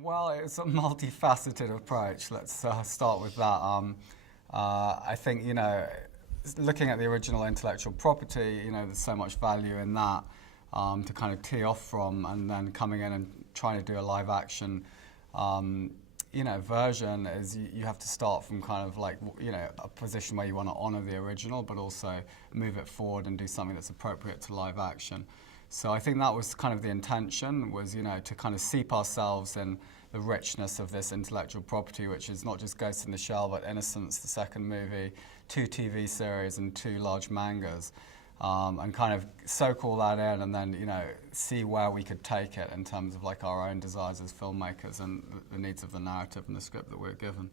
Well, it's a multifaceted approach. Let's start with that. I think, looking at the original intellectual property, there's so much value in that to kind of tee off from, and then coming in and trying to do a live action, version is you have to start from kind of like, a position where you want to honor the original, but also move it forward and do something that's appropriate to live action. So I think that was kind of the intention, was, to kind of seep ourselves in the richness of this intellectual property, which is not just Ghost in the Shell, but Innocence, the second movie, 2 TV series and 2 large mangas, and kind of soak all that in and then, see where we could take it in terms of like our own desires as filmmakers and the needs of the narrative and the script that we're given.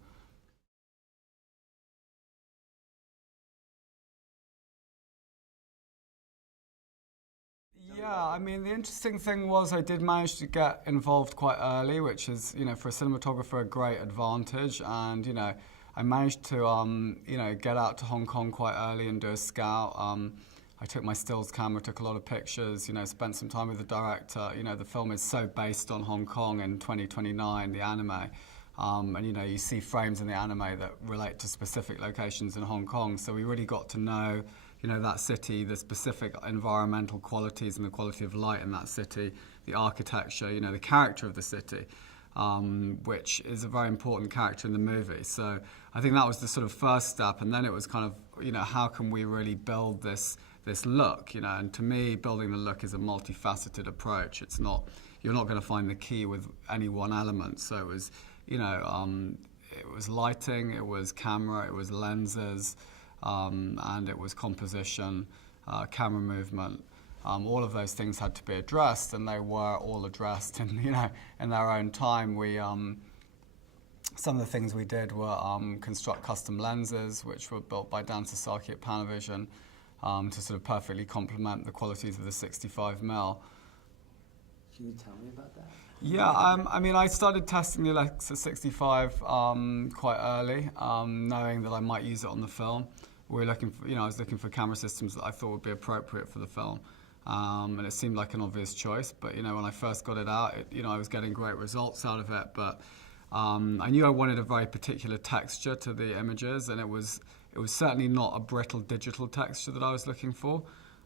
Yeah, I mean, the interesting thing was I did manage to get involved quite early, which is, for a cinematographer, a great advantage. And, I managed to, get out to Hong Kong quite early and do a scout. I took my stills camera, took a lot of pictures, spent some time with the director. The film is so based on Hong Kong in 2029, the anime. And, you see frames in the anime that relate to specific locations in Hong Kong. So we really got to know that city, the specific environmental qualities and the quality of light in that city, the architecture, the character of the city, which is a very important character in the movie. So I think that was the sort of first step, and then it was kind of, how can we really build this look, and to me, building the look is a multifaceted approach. It's not, you're not going to find the key with any one element. So it was, it was lighting, it was camera, it was lenses, and it was composition, camera movement. All of those things had to be addressed, and they were all addressed. And in their own time, we some of the things we did were construct custom lenses, which were built by Dan Sasaki at Panavision, to sort of perfectly complement the qualities of the 65mm. Can you tell me about that? Yeah, I mean, I started testing the Alexa 65 quite early, knowing that I might use it on the film. We were looking for, I was looking for camera systems that I thought would be appropriate for the film, and it seemed like an obvious choice. But when I first got it out, I was getting great results out of it. But I knew I wanted a very particular texture to the images, and it was certainly not a brittle digital texture that I was looking for.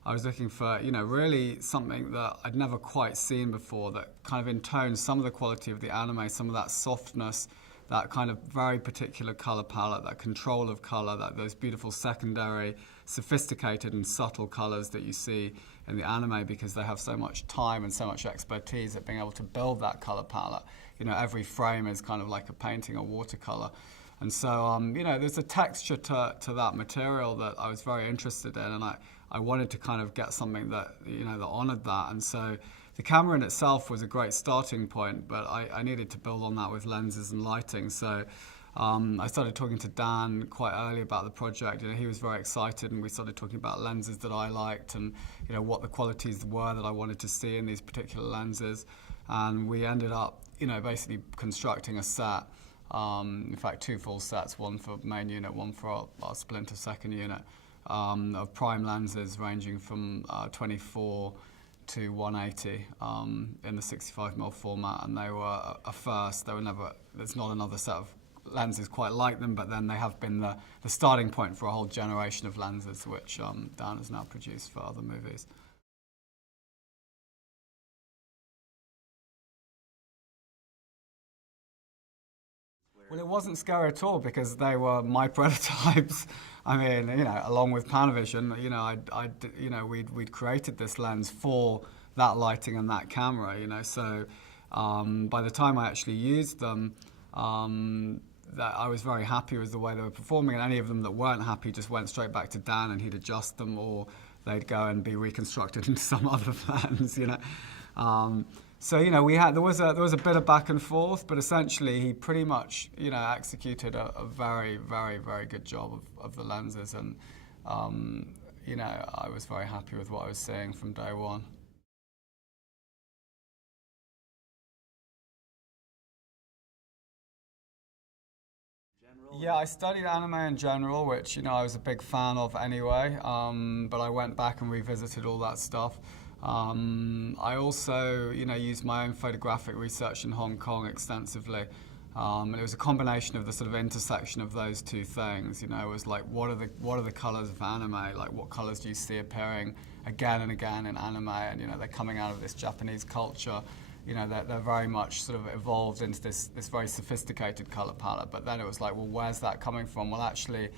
I was looking for, really something that I'd never quite seen before, that kind of intones some of the quality of the anime, some of that softness, that kind of very particular color palette, that control of color, those beautiful secondary, sophisticated and subtle colors that you see in the anime, because they have so much time and so much expertise at being able to build that color palette. Every frame is kind of like a painting or watercolor. And so, there's a texture to that material that I was very interested in, and I wanted to kind of get something that, that honored that. And so the camera in itself was a great starting point, but I needed to build on that with lenses and lighting. So I started talking to Dan quite early about the project. He was very excited, and we started talking about lenses that I liked and, what the qualities were that I wanted to see in these particular lenses. And we ended up, basically constructing a set. In fact, 2 full sets, one for main unit, one for our splinter second unit, of prime lenses ranging from 24 to 180 in the 65mm format, and they were a first. There's not another set of lenses quite like them, but then they have been the starting point for a whole generation of lenses, which Dan has now produced for other movies. Well, it wasn't scary at all, because they were my prototypes. I mean, along with Panavision, we'd created this lens for that lighting and that camera, So by the time I actually used them, that I was very happy with the way they were performing, and any of them that weren't happy just went straight back to Dan, and he'd adjust them, or they'd go and be reconstructed into some other lens, So there was a bit of back and forth, but essentially he pretty much executed a very, very, very good job of the lenses, and I was very happy with what I was seeing from day one. Yeah, I studied anime in general, which I was a big fan of anyway. But I went back and revisited all that stuff. I also, used my own photographic research in Hong Kong extensively. And it was a combination of the sort of intersection of those two things. It was like, what are the colors of anime? Like, what colors do you see appearing again and again in anime? And they're coming out of this Japanese culture. They're very much sort of evolved into this very sophisticated color palette. But then it was like, well, where's that coming from? Well, actually,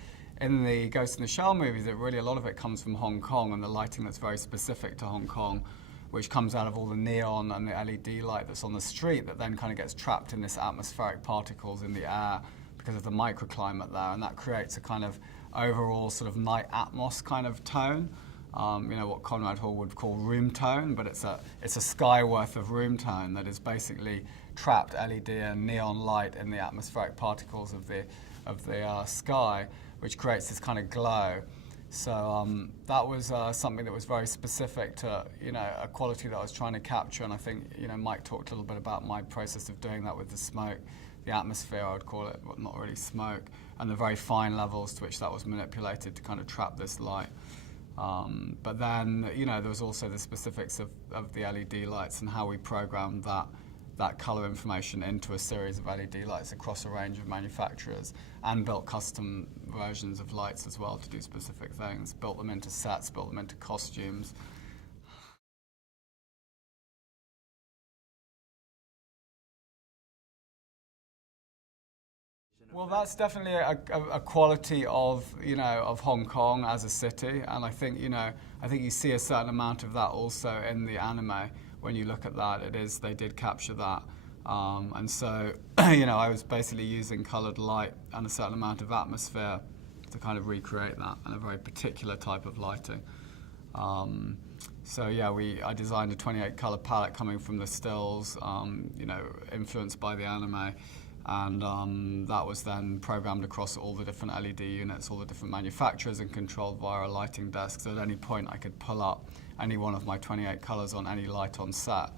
in the Ghost in the Shell movies, a lot of it comes from Hong Kong and the lighting that's very specific to Hong Kong, which comes out of all the neon and the LED light that's on the street that then kind of gets trapped in this atmospheric particles in the air because of the microclimate there, and that creates a kind of overall sort of night atmos kind of tone. What Conrad Hall would call room tone, but it's a sky worth of room tone that is basically trapped LED and neon light in the atmospheric particles of the sky, which creates this kind of glow. So that was something that was very specific to a quality that I was trying to capture, and I think Mike talked a little bit about my process of doing that with the smoke, the atmosphere I would call it, but not really smoke, and the very fine levels to which that was manipulated to kind of trap this light. But then there was also the specifics of the LED lights and how we programmed that color information into a series of LED lights across a range of manufacturers, and built custom versions of lights as well to do specific things, built them into sets, built them into costumes. Well, that's definitely a quality of Hong Kong as a city, and I think you see a certain amount of that also in the anime. When you look at that, they did capture that, and so I was basically using coloured light and a certain amount of atmosphere to kind of recreate that, and a very particular type of lighting. I designed a 28 colour palette coming from the stills, influenced by the anime. And that was then programmed across all the different LED units, all the different manufacturers, and controlled via a lighting desk. So at any point I could pull up any one of my 28 colours on any light on set.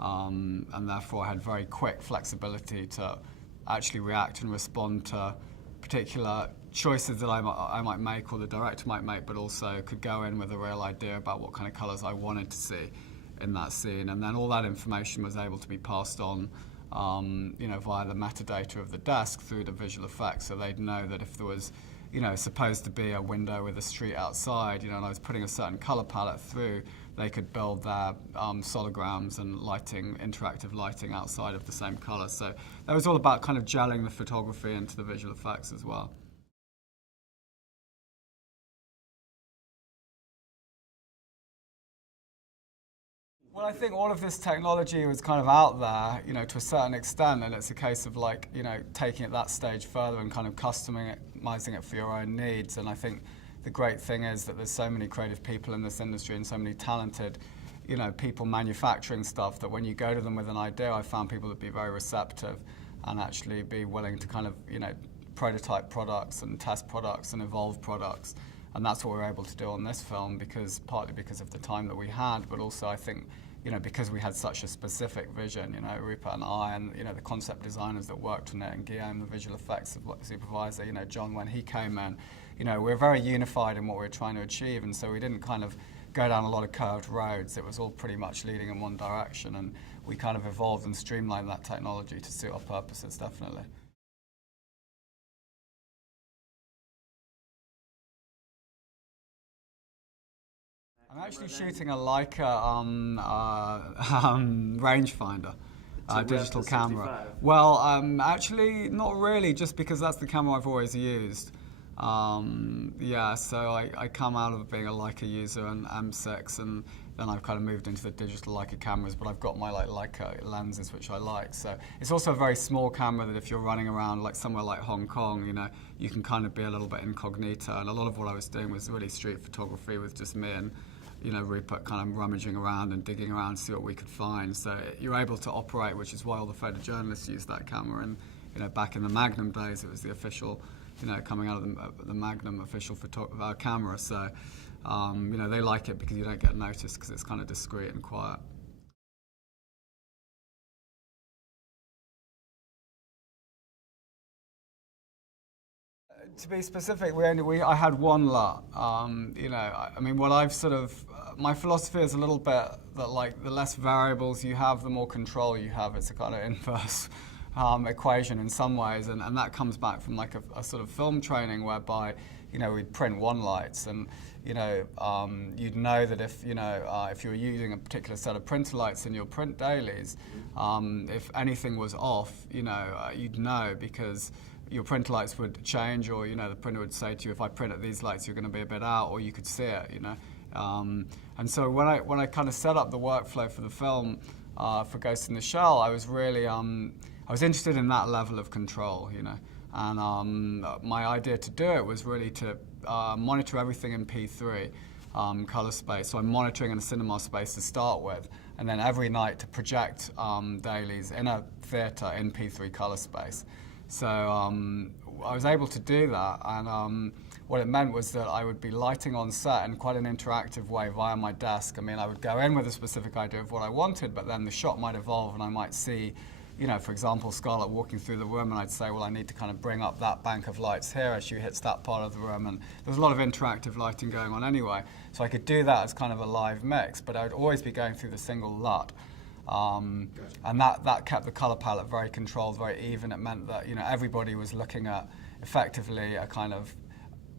And therefore I had very quick flexibility to actually react and respond to particular choices that I might make or the director might make, but also could go in with a real idea about what kind of colours I wanted to see in that scene. And then all that information was able to be passed on via the metadata of the desk through the visual effects, so they'd know that if there was, supposed to be a window with a street outside, and I was putting a certain color palette through, they could build their solograms and interactive lighting outside of the same color. So that was all about kind of gelling the photography into the visual effects as well. Well, I think all of this technology was kind of out there, to a certain extent, and it's a case of taking it that stage further and kind of customizing it for your own needs. And I think the great thing is that there's so many creative people in this industry and so many talented, people manufacturing stuff that when you go to them with an idea, I found people would be very receptive and actually be willing to kind of, prototype products and test products and evolve products. And that's what we were able to do on this film, partly because of the time that we had, but also I think, because we had such a specific vision, Rupert and I, and the concept designers that worked on it, and Guillaume, the visual effects supervisor, John, when he came in, we were very unified in what we were trying to achieve, and so we didn't kind of go down a lot of curved roads. It was all pretty much leading in one direction, and we kind of evolved and streamlined that technology to suit our purposes, definitely. I'm actually shooting a Leica rangefinder, digital camera. Well, actually, not really, just because that's the camera I've always used. So I come out of being a Leica user and M6, and then I've kind of moved into the digital Leica cameras, but I've got my Leica lenses, which I like. So it's also a very small camera that if you're running around somewhere like Hong Kong, you can kind of be a little bit incognito. And a lot of what I was doing was really street photography with just me and Rupert kind of rummaging around and digging around to see what we could find. So you're able to operate, which is why all the photojournalists use that camera. And back in the Magnum days, it was the official, coming out of the Magnum official camera. So they like it because you don't get noticed because it's kind of discreet and quiet. To be specific, I had one LUT. I mean, what I've sort of my philosophy is a little bit that like the less variables you have, the more control you have. It's a kind of inverse equation in some ways, and that comes back from like a sort of film training whereby we'd print one lights, and you'd know that if if you were using a particular set of printer lights in your print dailies, if anything was off, you'd know because your printer lights would change, or the printer would say to you, if I print at these lights, you're going to be a bit out, or you could see it, And so when I kind of set up the workflow for the film for Ghost in the Shell, I was really I was interested in that level of control, and my idea to do it was really to monitor everything in P3 color space. So I'm monitoring in a cinema space to start with, and then every night to project dailies in a theatre in P3 color space. So I was able to do that, and what it meant was that I would be lighting on set in quite an interactive way via my desk. I mean, I would go in with a specific idea of what I wanted, but then the shot might evolve, and I might see, for example, Scarlett walking through the room, and I'd say, well, I need to kind of bring up that bank of lights here as she hits that part of the room, and there was a lot of interactive lighting going on anyway. So I could do that as kind of a live mix, but I would always be going through the single LUT. And that kept the color palette very controlled, very even. It meant that everybody was looking at effectively a kind of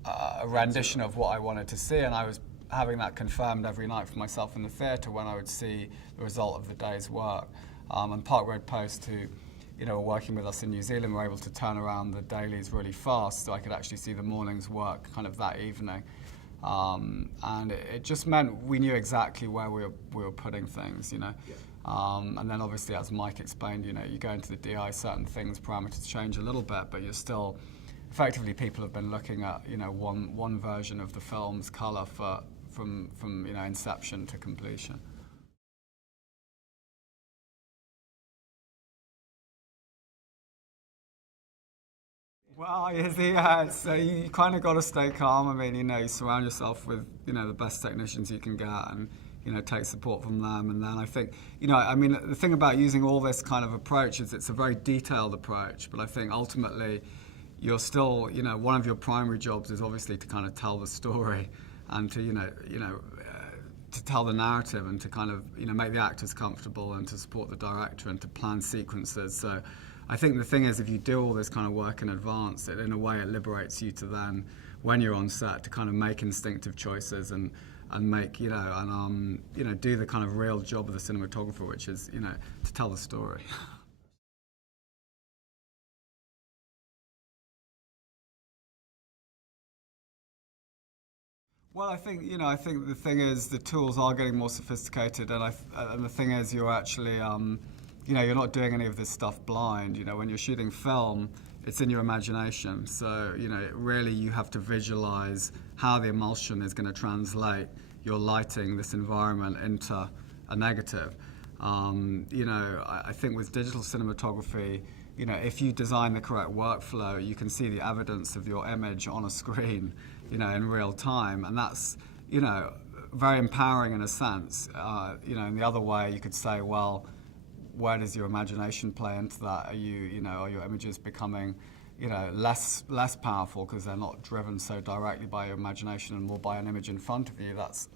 a rendition of what I wanted to see, and I was having that confirmed every night for myself in the theatre when I would see the result of the day's work. And Park Road Post, who were working with us in New Zealand, were able to turn around the dailies really fast, so I could actually see the morning's work kind of that evening. And it just meant we knew exactly where we were putting things, Yeah. And then obviously, as Mike explained, you go into the DI, certain things, parameters change a little bit, but you're still, effectively, people have been looking at, one version of the film's color from inception to completion. Well, so you kind of got to stay calm. I mean, you surround yourself with, the best technicians you can get, and take support from them. And then I think, I mean, the thing about using all this kind of approach is it's a very detailed approach, but I think ultimately you're still, one of your primary jobs is obviously to kind of tell the story and to, to tell the narrative and to kind of, make the actors comfortable and to support the director and to plan sequences. So I think the thing is, if you do all this kind of work in advance, in a way it liberates you to then, when you're on set, to kind of make instinctive choices and make, do the kind of real job of the cinematographer, which is, to tell the story. Well, I think the thing is the tools are getting more sophisticated, and the thing is you're actually, you're not doing any of this stuff blind. When you're shooting film, it's in your imagination. So, really you have to visualize how the emulsion is going to translate your lighting, this environment, into a negative. I think with digital cinematography, if you design the correct workflow, you can see the evidence of your image on a screen, in real time. And that's, very empowering in a sense. In the other way, you could say, well, where does your imagination play into that? Are are your images becoming, less powerful because they're not driven so directly by your imagination and more by an image in front of you? That's,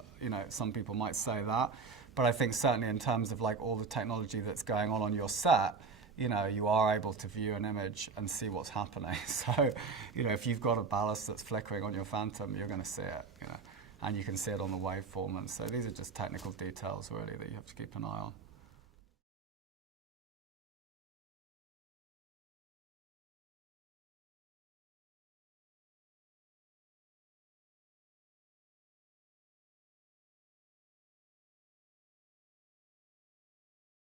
some people might say that. But I think certainly in terms of like all the technology that's going on your set, you are able to view an image and see what's happening. So, if you've got a ballast that's flickering on your Phantom, you're going to see it, and you can see it on the waveform. And so these are just technical details really that you have to keep an eye on.